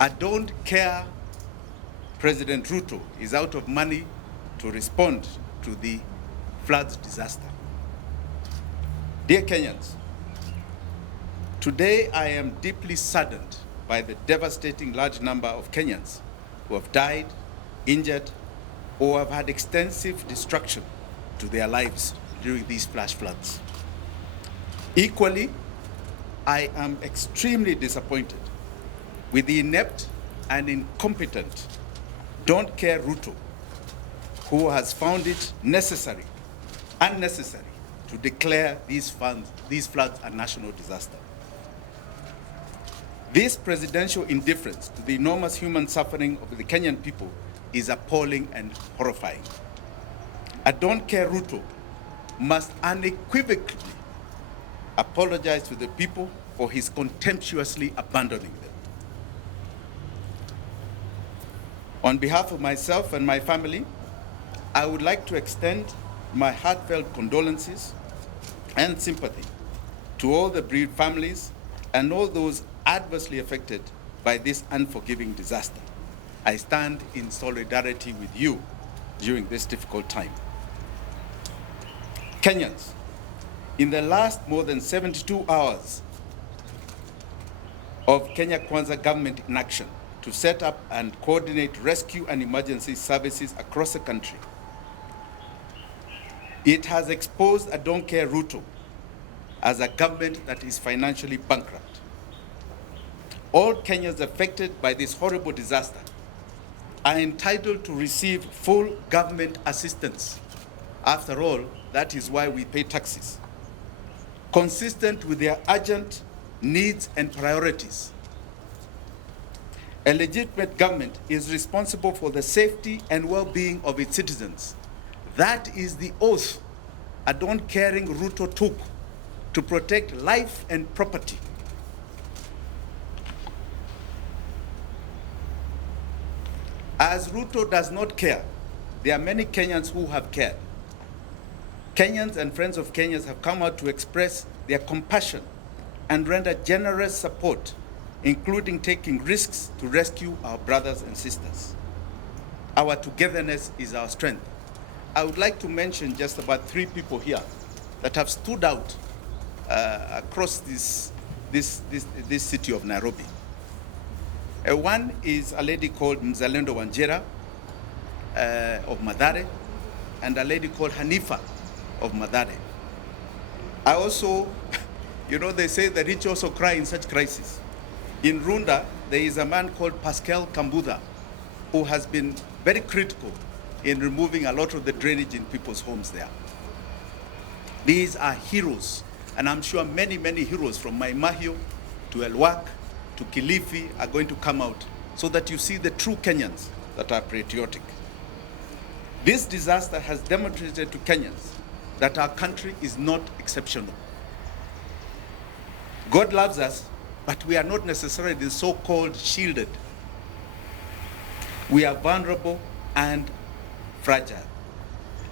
I don't care President Ruto is out of money to respond to the floods disaster. Dear Kenyans, today I am deeply saddened by the devastating large number of Kenyans who have died, injured, or have had extensive destruction to their lives during these flash floods. Equally, I am extremely disappointed with the inept and incompetent Don't Care Ruto, who has found it unnecessary to declare these floods a national disaster. This presidential indifference to the enormous human suffering of the Kenyan people is appalling and horrifying. I Don't Care Ruto must unequivocally apologize to the people for his contemptuously abandoning them. On behalf of myself and my family, I would like to extend my heartfelt condolences and sympathy to all the bereaved families and all those adversely affected by this unforgiving disaster. I stand in solidarity with you during this difficult time. Kenyans, in the last more than 72 hours of Kenya Kwanza government in action to set up and coordinate rescue and emergency services across the country, it has exposed a Don't Care Ruto as a government that is financially bankrupt. All Kenyans affected by this horrible disaster are entitled to receive full government assistance. After all, that is why we pay taxes, consistent with their urgent needs and priorities. A legitimate government is responsible for the safety and well-being of its citizens. That is the oath a Don't Caring Ruto took to protect life and property. As Ruto does not care, there are many Kenyans who have cared. Kenyans and friends of Kenyans have come out to express their compassion and render generous support, including taking risks to rescue our brothers and sisters. Our togetherness is our strength. I would like to mention just about 3 people here that have stood out across this city of Nairobi. One is a lady called Mzalendo Wanjera of Mathare, and a lady called Hanifa of Mathare. I also, they say the rich also cry in such crises. In Runda, there is a man called Pascal Kambudha, who has been very critical in removing a lot of the drainage in people's homes there. These are heroes, and I'm sure many, many heroes from Maimahio to Elwak to Kilifi are going to come out so that you see the true Kenyans that are patriotic. This disaster has demonstrated to Kenyans that our country is not exceptional. God loves us, but we are not necessarily the so-called shielded. We are vulnerable and fragile.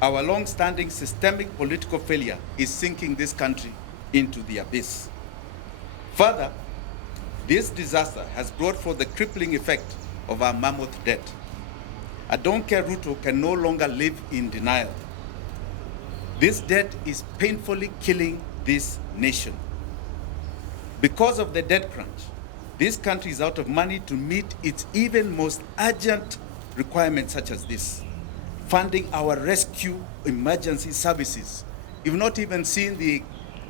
Our long-standing systemic political failure is sinking this country into the abyss. Further, this disaster has brought forth the crippling effect of our mammoth debt. I Don't Care Ruto can no longer live in denial. This debt is painfully killing this nation. Because of the debt crunch, this country is out of money to meet its even most urgent requirements such as this. Funding our rescue emergency services. You've not even seen the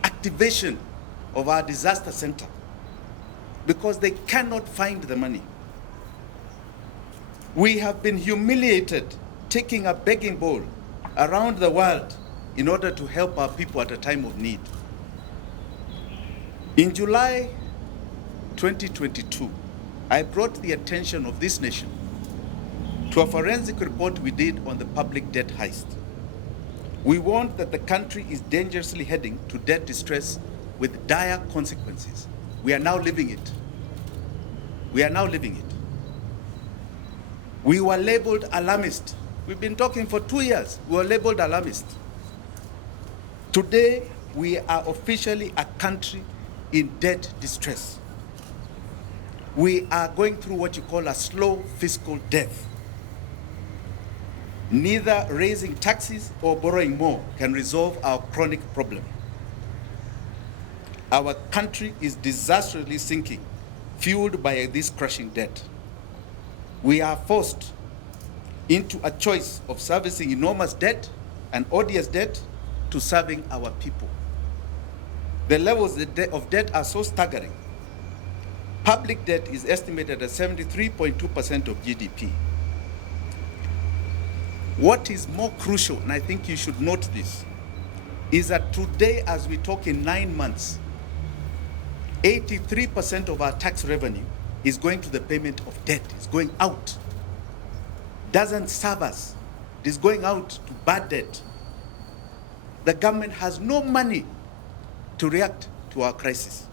activation of our disaster center because they cannot find the money. We have been humiliated taking a begging bowl around the world in order to help our people at a time of need. In July 2022, I brought the attention of this nation to a forensic report we did on the public debt heist. We warned that the country is dangerously heading to debt distress with dire consequences. We are now living it. We are now living it. We were labeled alarmist. We've been talking for 2 years. We were labeled alarmist. Today, we are officially a country in debt distress. We are going through what you call a slow fiscal death. Neither raising taxes or borrowing more can resolve our chronic problem. Our country is disastrously sinking, fueled by this crushing debt. We are forced into a choice of servicing enormous debt and odious debt to serving our people. The levels of debt are so staggering. Public debt is estimated at 73.2% of GDP. What is more crucial, and I think you should note this, is that today, as we talk, in 9 months, 83% of our tax revenue is going to the payment of debt. It's going out. Doesn't serve us. It is going out to bad debt. The government has no money to react to our crisis.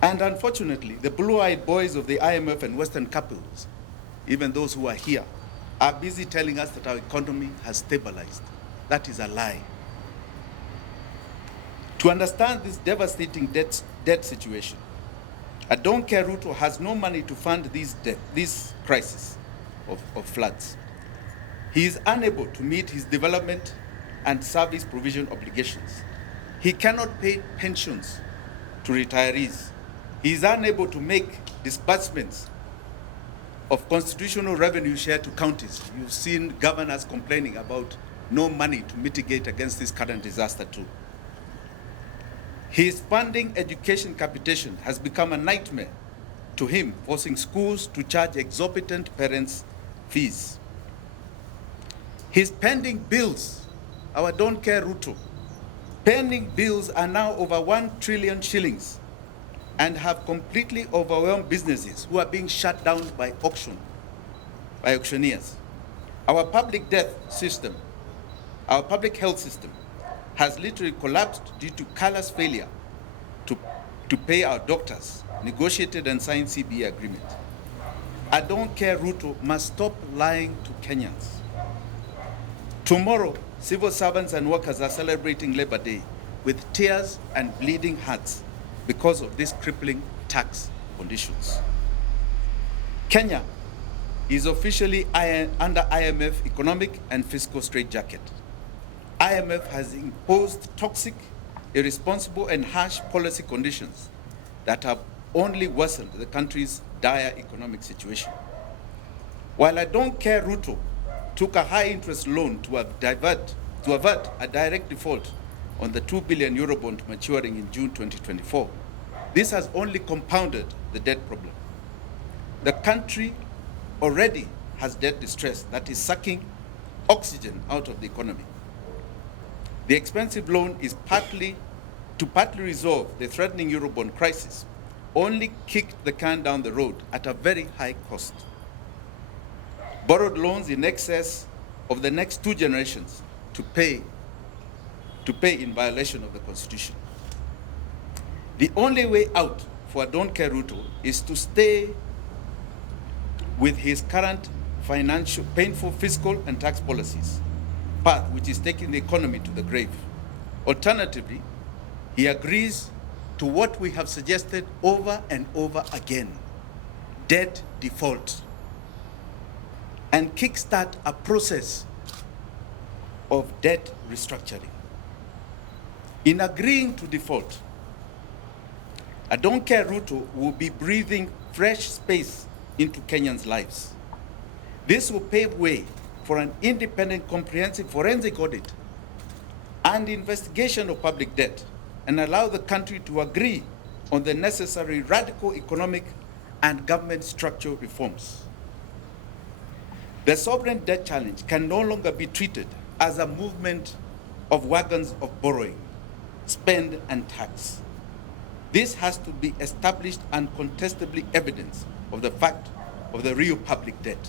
And unfortunately, the blue-eyed boys of the IMF and Western capitals, even those who are here, are busy telling us that our economy has stabilized. That is a lie. To understand this devastating debt situation, a Don't Care Ruto has no money to fund this crisis of floods. He is unable to meet his development and service provision obligations. He cannot pay pensions to retirees. He is unable to make disbursements of constitutional revenue share to counties. You've seen governors complaining about no money to mitigate against this current disaster too. His funding education capitation has become a nightmare to him, forcing schools to charge exorbitant parents' fees. His pending bills, our Don't Care Ruto, pending bills are now over 1 trillion shillings and have completely overwhelmed businesses who are being shut down by auctioneers. Our public health system has literally collapsed due to callous failure to pay our doctors, negotiated and signed CBA agreement. I Don't Care Ruto must stop lying to Kenyans. Tomorrow, civil servants and workers are celebrating Labor Day with tears and bleeding hearts because of these crippling tax conditions. Kenya is officially under IMF economic and fiscal straitjacket. IMF has imposed toxic, irresponsible, and harsh policy conditions that have only worsened the country's dire economic situation. While I Don't Care Ruto took a high-interest loan to avert a direct default on the 2 billion euro bond maturing in June 2024, this has only compounded the debt problem. The country already has debt distress that is sucking oxygen out of the economy. The expensive loan is partly resolve the threatening Eurobond crisis, only kicked the can down the road at a very high cost. Borrowed loans in excess of the next 2 generations to pay in violation of the Constitution. The only way out for Don't Care Ruto is to stay with his current painful fiscal and tax policies path, which is taking the economy to the grave. Alternatively, he agrees to what we have suggested over and over again: debt default, and kickstart a process of debt restructuring. In agreeing to default, I Don't Care Ruto will be breathing fresh space into Kenyans' lives. This will pave way for an independent, comprehensive forensic audit and investigation of public debt, and allow the country to agree on the necessary radical economic and government structural reforms. The sovereign debt challenge can no longer be treated as a movement of wagons of borrowing, spend, and tax. This has to be established and contestably evidence of the fact of the real public debt.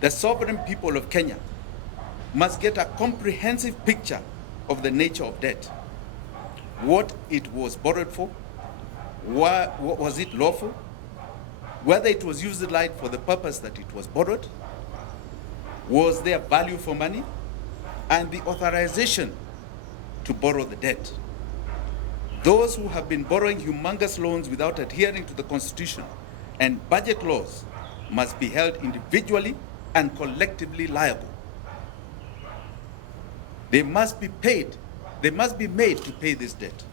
The sovereign people of Kenya must get a comprehensive picture of the nature of debt, what it was borrowed for, was it lawful, whether it was utilized for the purpose that it was borrowed, was there value for money, and the authorization to borrow the debt. Those who have been borrowing humongous loans without adhering to the Constitution and budget laws must be held individually and collectively liable. They must be paid. They must be made to pay this debt.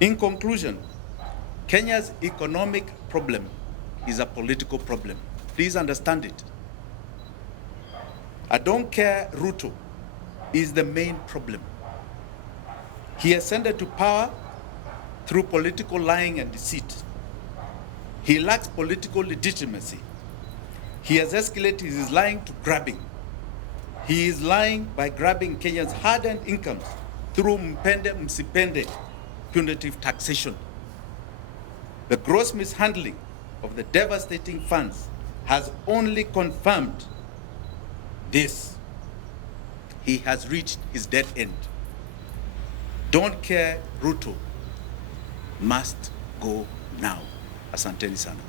In conclusion, Kenya's economic problem is a political problem. Please understand it. I don't care Ruto is the main problem. He ascended to power through political lying and deceit. He lacks political legitimacy. He has escalated his lying to grabbing. He is lying by grabbing Kenyans' hard-earned incomes through mpende msipende punitive taxation. The gross mishandling of the devastating funds has only confirmed this. He has reached his dead end. Don't Care Ruto must go now. Asanteni sana.